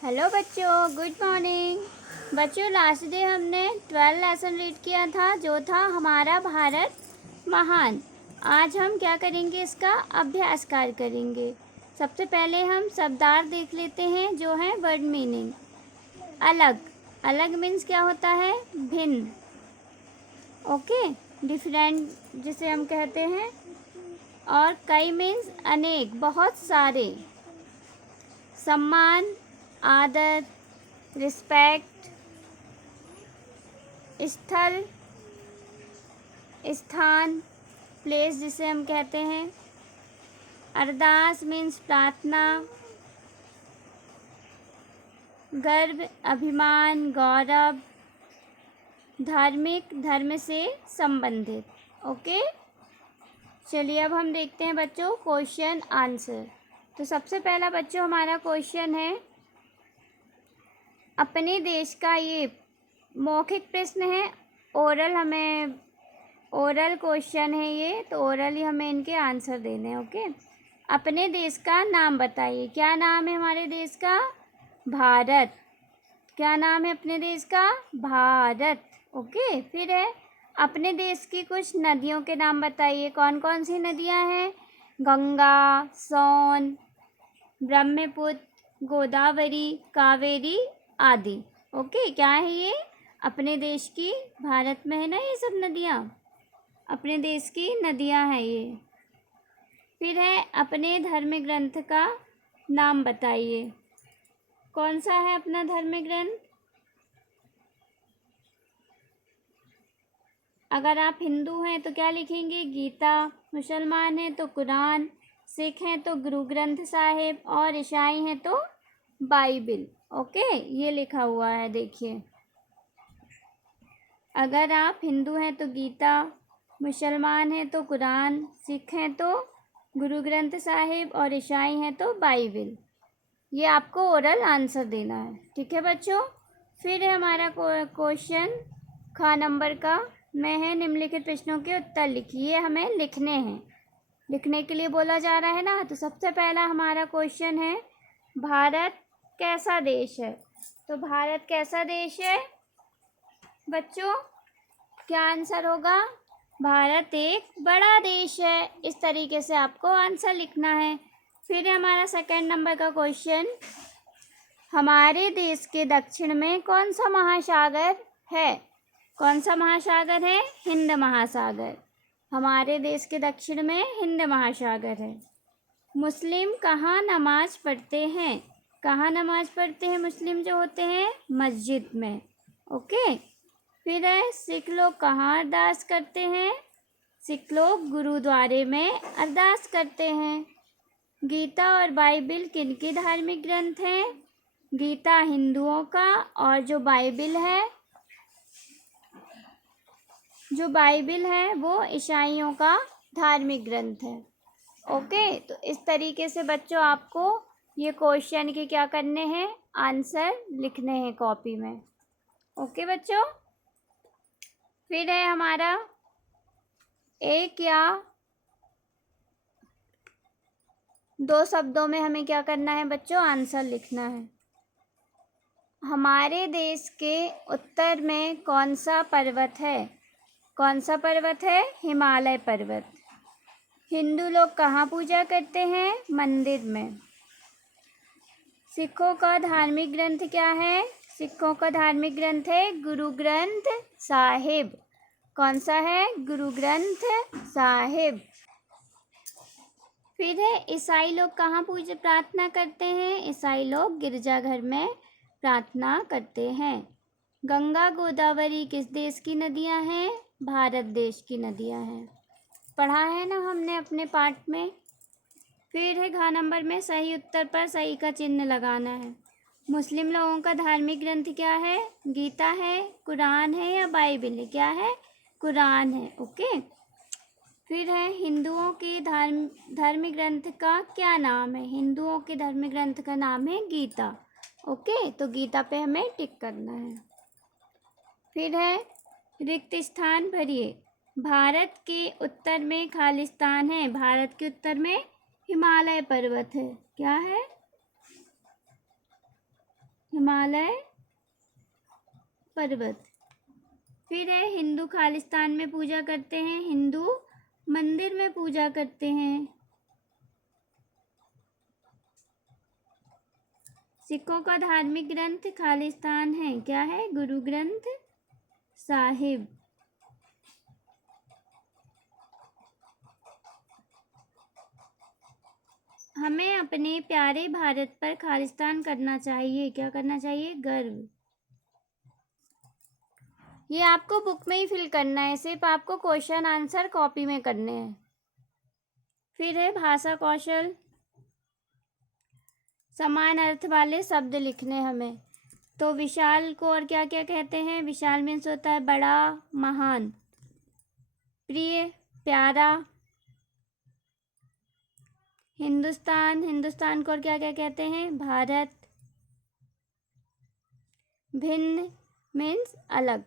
Hello बच्चों, good morning. बच्चों, last day हमने 12 लेसन रीड किया था जो था हमारा भारत महान। आज हम क्या करेंगे, इसका अभ्यास कार्य करेंगे। सबसे पहले हम शब्दार्थ देख लेते हैं जो है वर्ड मीनिंग। अलग, अलग मीन्स क्या होता है, भिन्न। ओके, डिफरेंट जिसे हम कहते हैं। और कई मीन्स अनेक, बहुत सारे। सम्मान, आदर, रिस्पेक्ट। स्थल, स्थान, प्लेस जिसे हम कहते हैं। अरदास मीन्स प्रार्थना। गर्व, अभिमान, गौरव। धार्मिक, धर्म से संबंधित। ओके, चलिए अब हम देखते हैं बच्चों क्वेश्चन आंसर। तो सबसे पहला बच्चों हमारा क्वेश्चन है, अपने देश का, ये मौखिक प्रश्न है। ओरल क्वेश्चन है ये, तो ओरल ही हमें इनके आंसर देने हैं। ओके, अपने देश का नाम बताइए। क्या नाम है हमारे देश का? भारत। क्या नाम है अपने देश का? भारत। ओके, फिर है, अपने देश की कुछ नदियों के नाम बताइए। कौन कौन सी नदियां हैं? गंगा, सोन, ब्रह्मपुत्र, गोदावरी, कावेरी आदि। ओके, क्या है ये? अपने देश की, भारत में है ना ये सब नदियाँ, अपने देश की नदियाँ हैं ये। फिर है, अपने धर्म ग्रंथ का नाम बताइए। कौन सा है अपना धर्म ग्रंथ? अगर आप हिंदू हैं तो क्या लिखेंगे? गीता। मुसलमान हैं तो कुरान। सिख हैं तो गुरु ग्रंथ साहिब। और ईसाई हैं तो बाइबिल। ओके, ये लिखा हुआ है, देखिए। अगर आप हिंदू हैं तो गीता, मुसलमान हैं तो कुरान, सिख हैं तो गुरु ग्रंथ साहिब और ईसाई हैं तो बाइबिल। ये आपको ओरल आंसर देना है, ठीक है बच्चों। फिर है हमारा क्वेश्चन ख नंबर का में है, निम्नलिखित प्रश्नों के उत्तर लिखिए। हमें लिखने हैं, लिखने के लिए बोला जा रहा है ना। तो सबसे पहला हमारा क्वेश्चन है, भारत कैसा देश है? तो भारत कैसा देश है बच्चों? क्या आंसर होगा? भारत एक बड़ा देश है। इस तरीके से आपको आंसर लिखना है। फिर हमारा सेकंड नंबर का क्वेश्चन, हमारे देश के दक्षिण में कौन सा महासागर है? कौन सा महासागर है? हिंद महासागर। हमारे देश के दक्षिण में हिंद महासागर है। मुस्लिम कहाँ नमाज पढ़ते हैं? कहाँ नमाज पढ़ते हैं मुस्लिम जो होते हैं? मस्जिद में। ओके, फिर है, सिख लोग कहाँ अरदास करते हैं? सिख लोग गुरुद्वारे में अरदास करते हैं। गीता और बाइबिल किनके धार्मिक ग्रंथ हैं? गीता हिंदुओं का, और जो बाइबिल है वो ईसाइयों का धार्मिक ग्रंथ है। ओके, तो इस तरीके से बच्चों आपको ये क्वेश्चन के क्या करने हैं? आंसर लिखने हैं कॉपी में। ओके बच्चों, फिर है हमारा एक या दो शब्दों में हमें क्या करना है बच्चों? आंसर लिखना है। हमारे देश के उत्तर में कौन सा पर्वत है? कौन सा पर्वत है? हिमालय पर्वत। हिंदू लोग कहाँ पूजा करते हैं? मंदिर में। सिखों का धार्मिक ग्रंथ क्या है? सिखों का धार्मिक ग्रंथ है गुरु ग्रंथ साहिब। कौन सा है? गुरु ग्रंथ साहिब। फिर है, ईसाई लोग कहाँ पूजा प्रार्थना करते हैं? ईसाई लोग गिरजाघर में प्रार्थना करते हैं। गंगा गोदावरी किस देश की नदियाँ हैं? भारत देश की नदियाँ हैं। पढ़ा है ना हमने अपने पाठ में। फिर है, घ नंबर में सही उत्तर पर सही का चिन्ह लगाना है। मुस्लिम लोगों का धार्मिक ग्रंथ क्या है? गीता है, कुरान है या बाइबिल है? क्या है? कुरान है। ओके, फिर है, हिंदुओं के धार्मिक ग्रंथ का क्या नाम है? हिंदुओं के धार्मिक ग्रंथ का नाम है गीता। ओके, तो गीता पे हमें टिक करना है। फिर है, रिक्त स्थान भरिए। भारत के उत्तर में खालिस्तान है। भारत के उत्तर में हिमालय पर्वत है। क्या है? हिमालय पर्वत। फिर है हिंदू खालिस्तान में पूजा करते हैं, हिंदू मंदिर में पूजा करते हैं। सिखों का धार्मिक ग्रंथ खालिस्तान है, क्या है? गुरु ग्रंथ साहिब। हमें अपने प्यारे भारत पर खालिस्तान करना चाहिए, क्या करना चाहिए? गर्व। ये आपको बुक में ही फिल करना है, सिर्फ आपको क्वेश्चन आंसर कॉपी में करने हैं। फिर है भाषा कौशल, समान अर्थ वाले शब्द लिखने हमें। तो विशाल को और क्या क्या कहते हैं? विशाल मीन्स होता है बड़ा, महान। प्रिय, प्यारा। हिंदुस्तान, हिंदुस्तान को और क्या क्या कहते हैं? भारत। भिन्न मीन्स अलग।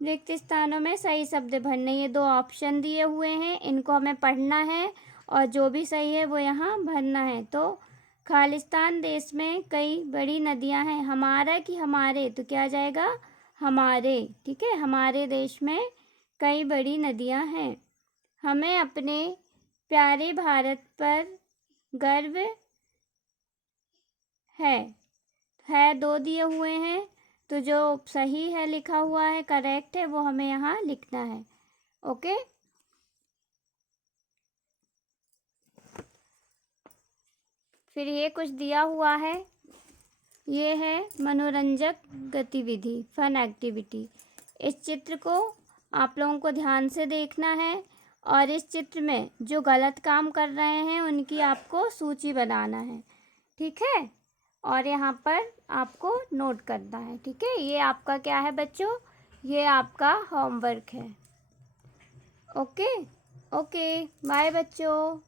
रिक्त स्थानों में सही शब्द भरने, ये 2 ऑप्शन दिए हुए हैं, इनको हमें पढ़ना है और जो भी सही है वो यहाँ भरना है। तो खालिस्तान देश में कई बड़ी नदियाँ हैं। हमारा कि हमारे? तो क्या आ जाएगा? हमारे। ठीक है, हमारे देश में कई बड़ी नदियाँ हैं। हमें अपने प्यारे भारत पर गर्व है 2 दिए हुए हैं, तो जो सही है लिखा हुआ है, करेक्ट है, वो हमें यहाँ लिखना है। ओके, फिर ये कुछ दिया हुआ है, ये है मनोरंजक गतिविधि, फन एक्टिविटी। इस चित्र को आप लोगों को ध्यान से देखना है और इस चित्र में जो गलत काम कर रहे हैं उनकी आपको सूची बनाना है। ठीक है, और यहाँ पर आपको नोट करना है। ठीक है, ये आपका क्या है बच्चों? ये आपका होमवर्क है। ओके ओके, बाय बच्चों।